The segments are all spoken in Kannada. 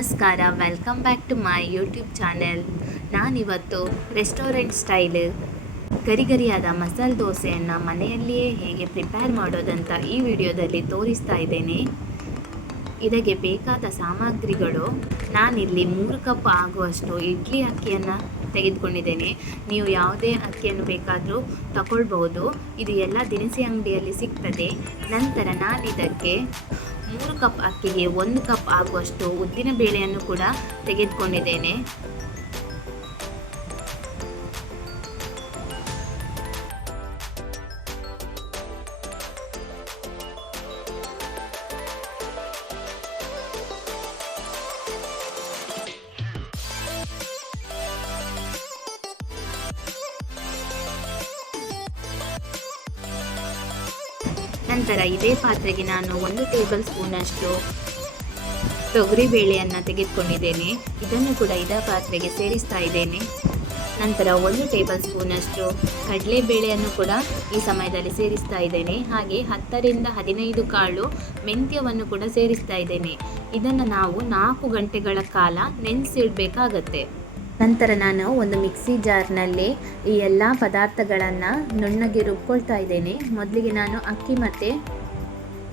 ನಮಸ್ಕಾರ, welcome back to my YouTube channel. ನಾನಿವತ್ತು ರೆಸ್ಟೋರೆಂಟ್ ಸ್ಟೈಲ್ ಗರಿಗರಿಯಾದ ಮಸಾಲೆ ದೋಸೆಯನ್ನು ಮನೆಯಲ್ಲಿಯೇ ಹೇಗೆ ಪ್ರಿಪೇರ್ ಮಾಡೋದಂತ ಈ ವಿಡಿಯೋದಲ್ಲಿ ತೋರಿಸ್ತಾ ಇದ್ದೇನೆ. ಇದಕ್ಕೆ ಬೇಕಾದ ಸಾಮಗ್ರಿಗಳು, ನಾನಿಲ್ಲಿ 3 ಕಪ್ ಆಗುವಷ್ಟು ಇಡ್ಲಿ ಅಕ್ಕಿಯನ್ನು ತೆಗೆದುಕೊಂಡಿದ್ದೇನೆ. ನೀವು ಯಾವುದೇ ಅಕ್ಕಿಯನ್ನು ಬೇಕಾದರೂ ತಗೊಳ್ಬೋದು. ಇದು ಎಲ್ಲ ದಿನಸಿ ಅಂಗಡಿಯಲ್ಲಿ ಸಿಗ್ತದೆ. ನಂತರ ನಾನಿದಕ್ಕೆ 3 ಕಪ್ ಅಕ್ಕಿಗೆ 1 ಕಪ್ ಆಗುವಷ್ಟು ಉದ್ದಿನ ಬೇಳೆಯನ್ನು ಕೂಡ ತೆಗೆದುಕೊಂಡಿದ್ದೇನೆ. ನಂತರ ಇದೇ ಪಾತ್ರೆಗೆ ನಾನು 1 ಟೇಬಲ್ ಸ್ಪೂನಷ್ಟು ತೊಗರಿಬೇಳೆಯನ್ನು ತೆಗೆದುಕೊಂಡಿದ್ದೇನೆ. ಇದನ್ನು ಕೂಡ ಇದೇ ಪಾತ್ರೆಗೆ ಸೇರಿಸ್ತಾ ಇದ್ದೇನೆ. ನಂತರ 1 ಟೇಬಲ್ ಸ್ಪೂನಷ್ಟು ಕಡಲೆಬೇಳೆಯನ್ನು ಕೂಡ ಈ ಸಮಯದಲ್ಲಿ ಸೇರಿಸ್ತಾ ಇದ್ದೇನೆ. ಹಾಗೆ 10 ರಿಂದ 15 ಕಾಳು ಮೆಂತ್ಯವನ್ನು ಕೂಡ ಸೇರಿಸ್ತಾ ಇದ್ದೇನೆ. ಇದನ್ನು ನಾವು 4 ಗಂಟೆಗಳ ಕಾಲ ನೆನೆಸಿಡಬೇಕಾಗತ್ತೆ. ನಂತರ ನಾನು ಒಂದು ಮಿಕ್ಸಿ ಜಾರ್ನಲ್ಲಿ ಈ ಎಲ್ಲ ಪದಾರ್ಥಗಳನ್ನು ನುಣ್ಣಗೆ ರುಬ್ಕೊಳ್ತಾ ಇದ್ದೇನೆ. ಮೊದಲಿಗೆ ನಾನು ಅಕ್ಕಿ ಮತ್ತು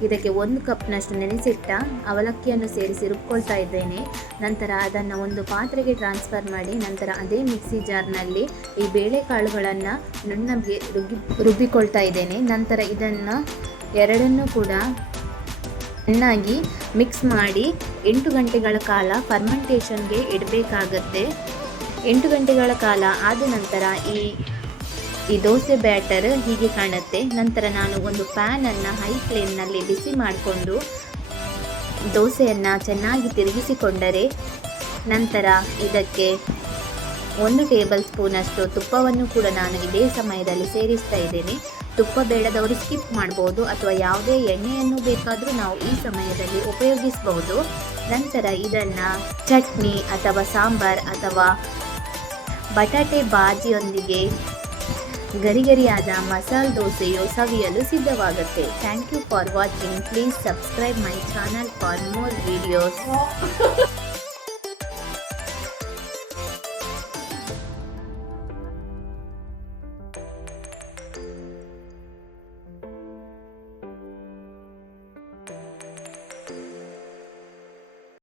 ಇದಕ್ಕೆ 1 ಕಪ್ನಷ್ಟು ನೆನೆಸಿಟ್ಟ ಅವಲಕ್ಕಿಯನ್ನು ಸೇರಿಸಿ ರುಬ್ಕೊಳ್ತಾ ಇದ್ದೇನೆ. ನಂತರ ಅದನ್ನು ಒಂದು ಪಾತ್ರೆಗೆ ಟ್ರಾನ್ಸ್ಫರ್ ಮಾಡಿ ನಂತರ ಅದೇ ಮಿಕ್ಸಿ ಜಾರ್ನಲ್ಲಿ ಈ ಬೇಳೆಕಾಳುಗಳನ್ನು ನುಣ್ಣಗೆ ರುಬ್ಬಿಕೊಳ್ತಾ ಇದ್ದೇನೆ. ನಂತರ ಇದನ್ನು ಎರಡನ್ನೂ ಕೂಡ ಚೆನ್ನಾಗಿ ಮಿಕ್ಸ್ ಮಾಡಿ 8 ಗಂಟೆಗಳ ಕಾಲ ಫರ್ಮೆಂಟೇಷನ್ಗೆ ಇಡಬೇಕಾಗತ್ತೆ. 8 ಗಂಟೆಗಳ ಕಾಲ ಆದ ನಂತರ ಈ ದೋಸೆ ಬ್ಯಾಟರ್ ಹೀಗೆ ಕಾಣುತ್ತೆ. ನಂತರ ನಾನು ಒಂದು ಪ್ಯಾನನ್ನು ಹೈ ಫ್ಲೇಮ್ನಲ್ಲಿ ಬಿಸಿ ಮಾಡಿಕೊಂಡು ದೋಸೆಯನ್ನು ಚೆನ್ನಾಗಿ ತಿರುಗಿಸಿಕೊಂಡರೆ ನಂತರ ಇದಕ್ಕೆ 1 ಟೇಬಲ್ ಸ್ಪೂನಷ್ಟು ತುಪ್ಪವನ್ನು ಕೂಡ ನಾನು ಇದೇ ಸಮಯದಲ್ಲಿ ಸೇರಿಸ್ತಾ ಇದ್ದೇನೆ. ತುಪ್ಪ ಬೇಡದವರು ಸ್ಕಿಪ್ ಮಾಡ್ಬೋದು ಅಥವಾ ಯಾವುದೇ ಎಣ್ಣೆಯನ್ನು ಬೇಕಾದರೂ ನಾವು ಈ ಸಮಯದಲ್ಲಿ ಉಪಯೋಗಿಸಬಹುದು. ನಂತರ ಇದನ್ನು ಚಟ್ನಿ ಅಥವಾ ಸಾಂಬಾರ್ ಅಥವಾ ಬಟಾಟೆ ಬಾಜಿಯೊಂದಿಗೆ ಗರಿಗರಿಯಾದ ಮಸಾಲೆ ದೋಸೆಯು ಸವಿಯಲು ಸಿದ್ಧವಾಗುತ್ತೆ. Thank you for watching. Please subscribe my channel for more videos.